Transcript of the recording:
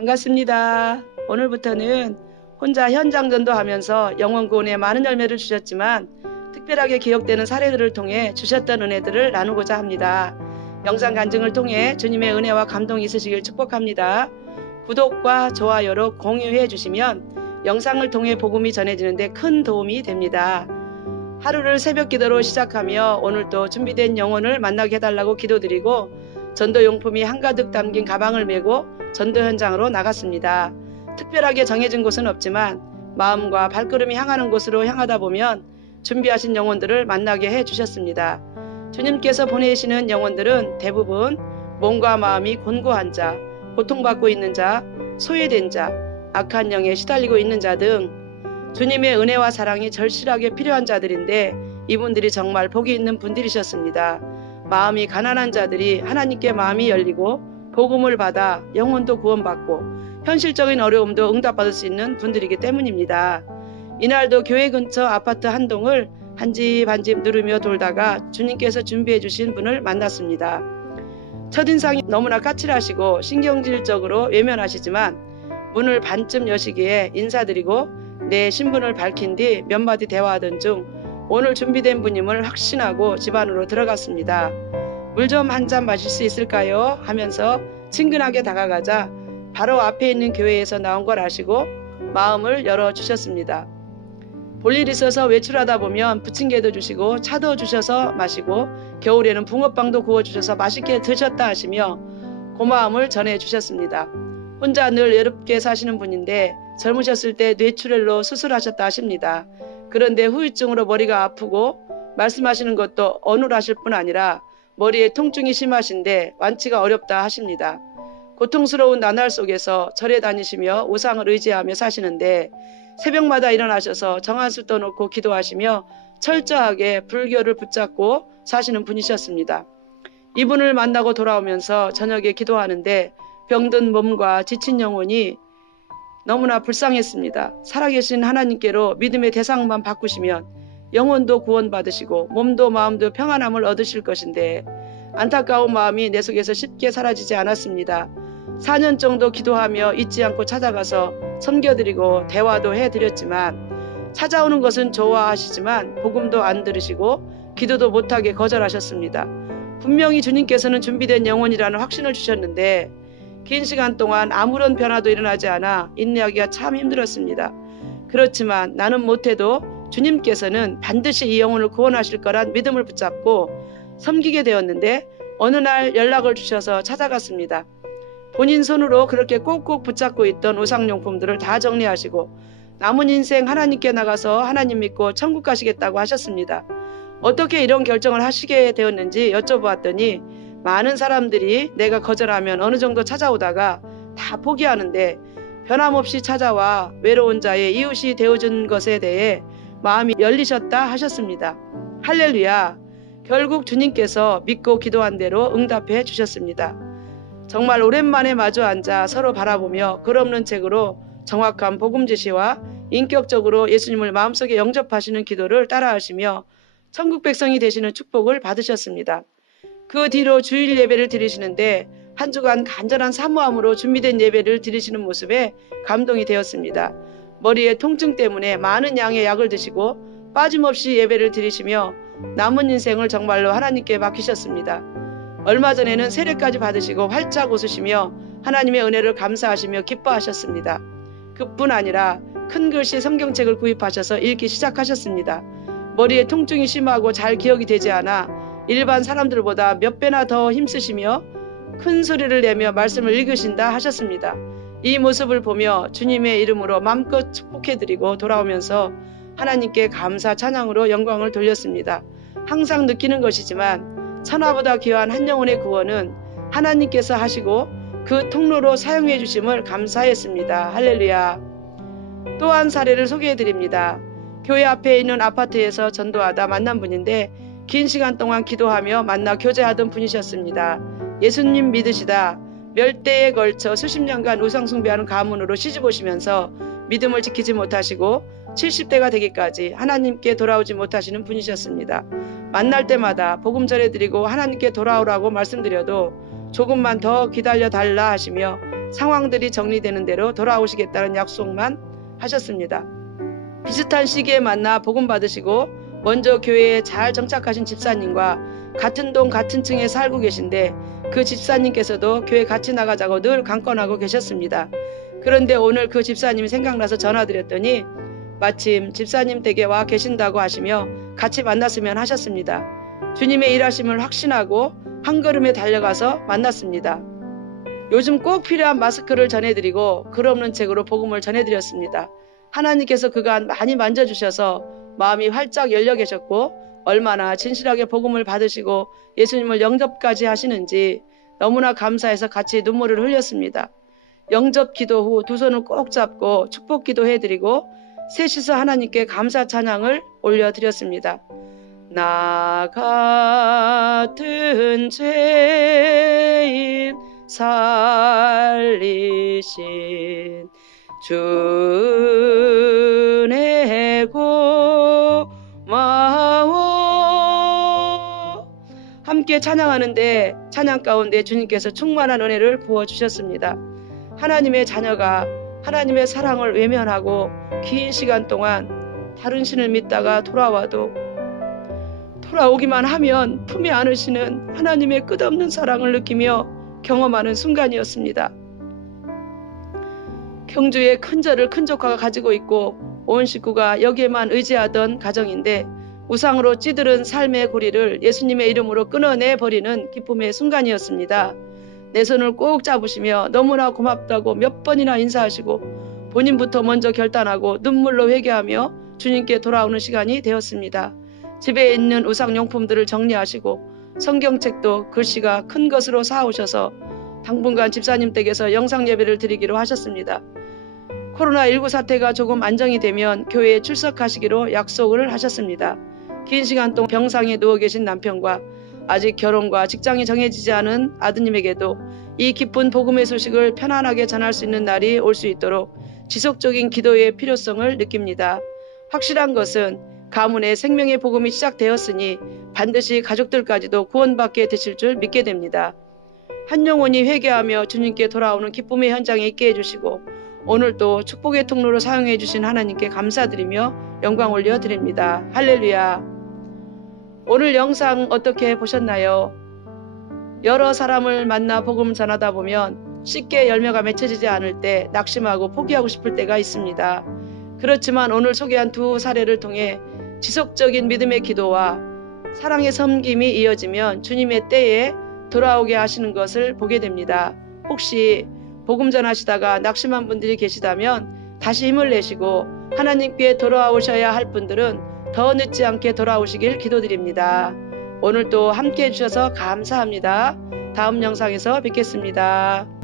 반갑습니다. 오늘부터는 혼자 현장 전도하면서 영혼 구원에 많은 열매를 주셨지만 특별하게 기억되는 사례들을 통해 주셨던 은혜들을 나누고자 합니다. 영상 간증을 통해 주님의 은혜와 감동이 있으시길 축복합니다. 구독과 좋아요로 공유해 주시면 영상을 통해 복음이 전해지는데 큰 도움이 됩니다. 하루를 새벽 기도로 시작하며 오늘도 준비된 영혼을 만나게 해달라고 기도드리고 전도용품이 한가득 담긴 가방을 메고 전도 현장으로 나갔습니다. 특별하게 정해진 곳은 없지만 마음과 발걸음이 향하는 곳으로 향하다 보면 준비하신 영혼들을 만나게 해주셨습니다. 주님께서 보내시는 영혼들은 대부분 몸과 마음이 곤고한 자, 고통받고 있는 자, 소외된 자, 악한 영에 시달리고 있는 자 등 주님의 은혜와 사랑이 절실하게 필요한 자들인데 이분들이 정말 복이 있는 분들이셨습니다. 마음이 가난한 자들이 하나님께 마음이 열리고 복음을 받아 영혼도 구원받고 현실적인 어려움도 응답받을 수 있는 분들이기 때문입니다. 이날도 교회 근처 아파트 한 동을 한 집 한 집 누르며 돌다가 주님께서 준비해 주신 분을 만났습니다. 첫인상이 너무나 까칠하시고 신경질적으로 외면하시지만 문을 반쯤 여시기에 인사드리고 내 신분을 밝힌 뒤 몇 마디 대화하던 중 오늘 준비된 분임을 확신하고 집 안으로 들어갔습니다. 물 좀 한 잔 마실 수 있을까요? 하면서 친근하게 다가가자 바로 앞에 있는 교회에서 나온 걸 아시고 마음을 열어주셨습니다. 볼일 있어서 외출하다 보면 부침개도 주시고 차도 주셔서 마시고 겨울에는 붕어빵도 구워주셔서 맛있게 드셨다 하시며 고마움을 전해주셨습니다. 혼자 늘 외롭게 사시는 분인데 젊으셨을 때 뇌출혈로 수술하셨다 하십니다. 그런데 후유증으로 머리가 아프고 말씀하시는 것도 어눌하실 뿐 아니라 머리에 통증이 심하신데 완치가 어렵다 하십니다. 고통스러운 나날 속에서 절에 다니시며 우상을 의지하며 사시는데 새벽마다 일어나셔서 정한수 떠놓고 기도하시며 철저하게 불교를 붙잡고 사시는 분이셨습니다. 이분을 만나고 돌아오면서 저녁에 기도하는데 병든 몸과 지친 영혼이 너무나 불쌍했습니다. 살아계신 하나님께로 믿음의 대상만 바꾸시면 영혼도 구원받으시고 몸도 마음도 평안함을 얻으실 것인데 안타까운 마음이 내 속에서 쉽게 사라지지 않았습니다. 4년 정도 기도하며 잊지 않고 찾아가서 섬겨드리고 대화도 해드렸지만 찾아오는 것은 좋아하시지만 복음도 안 들으시고 기도도 못하게 거절하셨습니다. 분명히 주님께서는 준비된 영혼이라는 확신을 주셨는데 긴 시간 동안 아무런 변화도 일어나지 않아 인내하기가 참 힘들었습니다. 그렇지만 나는 못해도 주님께서는 반드시 이 영혼을 구원하실 거란 믿음을 붙잡고 섬기게 되었는데 어느 날 연락을 주셔서 찾아갔습니다. 본인 손으로 그렇게 꼭꼭 붙잡고 있던 우상용품들을 다 정리하시고 남은 인생 하나님께 나가서 하나님 믿고 천국 가시겠다고 하셨습니다. 어떻게 이런 결정을 하시게 되었는지 여쭤보았더니 많은 사람들이 내가 거절하면 어느 정도 찾아오다가 다 포기하는데 변함없이 찾아와 외로운 자의 이웃이 되어준 것에 대해 마음이 열리셨다 하셨습니다. 할렐루야. 결국 주님께서 믿고 기도한 대로 응답해 주셨습니다. 정말 오랜만에 마주 앉아 서로 바라보며 글 없는 책으로 정확한 복음 제시와 인격적으로 예수님을 마음속에 영접하시는 기도를 따라하시며 천국 백성이 되시는 축복을 받으셨습니다. 그 뒤로 주일 예배를 드리시는데 한 주간 간절한 사모함으로 준비된 예배를 드리시는 모습에 감동이 되었습니다. 머리에 통증 때문에 많은 양의 약을 드시고 빠짐없이 예배를 드리시며 남은 인생을 정말로 하나님께 맡기셨습니다. 얼마 전에는 세례까지 받으시고 활짝 웃으시며 하나님의 은혜를 감사하시며 기뻐하셨습니다. 그뿐 아니라 큰 글씨 성경책을 구입하셔서 읽기 시작하셨습니다. 머리에 통증이 심하고 잘 기억이 되지 않아 일반 사람들보다 몇 배나 더 힘쓰시며 큰 소리를 내며 말씀을 읽으신다 하셨습니다. 이 모습을 보며 주님의 이름으로 마음껏 축복해드리고 돌아오면서 하나님께 감사 찬양으로 영광을 돌렸습니다. 항상 느끼는 것이지만 천하보다 귀한 한 영혼의 구원은 하나님께서 하시고 그 통로로 사용해 주심을 감사했습니다. 할렐루야. 또 한 사례를 소개해 드립니다. 교회 앞에 있는 아파트에서 전도하다 만난 분인데 긴 시간 동안 기도하며 만나 교제하던 분이셨습니다. 예수님 믿으시다 몇 대에 걸쳐 수십 년간 우상 숭배하는 가문으로 시집 오시면서 믿음을 지키지 못하시고 70대가 되기까지 하나님께 돌아오지 못하시는 분이셨습니다. 만날 때마다 복음 전해드리고 하나님께 돌아오라고 말씀드려도 조금만 더 기다려 달라 하시며 상황들이 정리되는 대로 돌아오시겠다는 약속만 하셨습니다. 비슷한 시기에 만나 복음 받으시고 먼저 교회에 잘 정착하신 집사님과 같은 동 같은 층에 살고 계신데 그 집사님께서도 교회 같이 나가자고 늘 강권하고 계셨습니다. 그런데 오늘 그 집사님이 생각나서 전화드렸더니 마침 집사님 댁에 와 계신다고 하시며 같이 만났으면 하셨습니다. 주님의 일하심을 확신하고 한 걸음에 달려가서 만났습니다. 요즘 꼭 필요한 마스크를 전해드리고 글 없는 책으로 복음을 전해드렸습니다. 하나님께서 그간 많이 만져주셔서 마음이 활짝 열려 계셨고 얼마나 진실하게 복음을 받으시고 예수님을 영접까지 하시는지 너무나 감사해서 같이 눈물을 흘렸습니다. 영접 기도 후 두 손을 꼭 잡고 축복 기도해드리고 셋이서 하나님께 감사 찬양을 올려드렸습니다. 나 같은 죄인 살리신 주의 고마워. 함께 찬양하는데 찬양 가운데 주님께서 충만한 은혜를 부어주셨습니다. 하나님의 자녀가 하나님의 사랑을 외면하고 긴 시간 동안 다른 신을 믿다가 돌아오기만 하면 품에 안으시는 하나님의 끝없는 사랑을 느끼며 경험하는 순간이었습니다. 경주에 큰절을 큰 조카가 가지고 있고 온 식구가 여기에만 의지하던 가정인데 우상으로 찌들은 삶의 고리를 예수님의 이름으로 끊어내버리는 기쁨의 순간이었습니다. 내 손을 꼭 잡으시며 너무나 고맙다고 몇 번이나 인사하시고 본인부터 먼저 결단하고 눈물로 회개하며 주님께 돌아오는 시간이 되었습니다. 집에 있는 우상용품들을 정리하시고 성경책도 글씨가 큰 것으로 사오셔서 당분간 집사님 댁에서 영상예배를 드리기로 하셨습니다. 코로나19 사태가 조금 안정이 되면 교회에 출석하시기로 약속을 하셨습니다. 긴 시간 동안 병상에 누워 계신 남편과 아직 결혼과 직장이 정해지지 않은 아드님에게도 이 기쁜 복음의 소식을 편안하게 전할 수 있는 날이 올 수 있도록 지속적인 기도의 필요성을 느낍니다. 확실한 것은 가문의 생명의 복음이 시작되었으니 반드시 가족들까지도 구원받게 되실 줄 믿게 됩니다. 한 영혼이 회개하며 주님께 돌아오는 기쁨의 현장에 있게 해주시고 오늘도 축복의 통로로 사용해 주신 하나님께 감사드리며 영광 올려드립니다. 할렐루야. 오늘 영상 어떻게 보셨나요? 여러 사람을 만나 복음 전하다 보면 쉽게 열매가 맺혀지지 않을 때 낙심하고 포기하고 싶을 때가 있습니다. 그렇지만 오늘 소개한 두 사례를 통해 지속적인 믿음의 기도와 사랑의 섬김이 이어지면 주님의 때에 돌아오게 하시는 것을 보게 됩니다. 혹시 복음 전하시다가 낙심한 분들이 계시다면 다시 힘을 내시고 하나님께 돌아오셔야 할 분들은 더 늦지 않게 돌아오시길 기도드립니다. 오늘도 함께 해주셔서 감사합니다. 다음 영상에서 뵙겠습니다.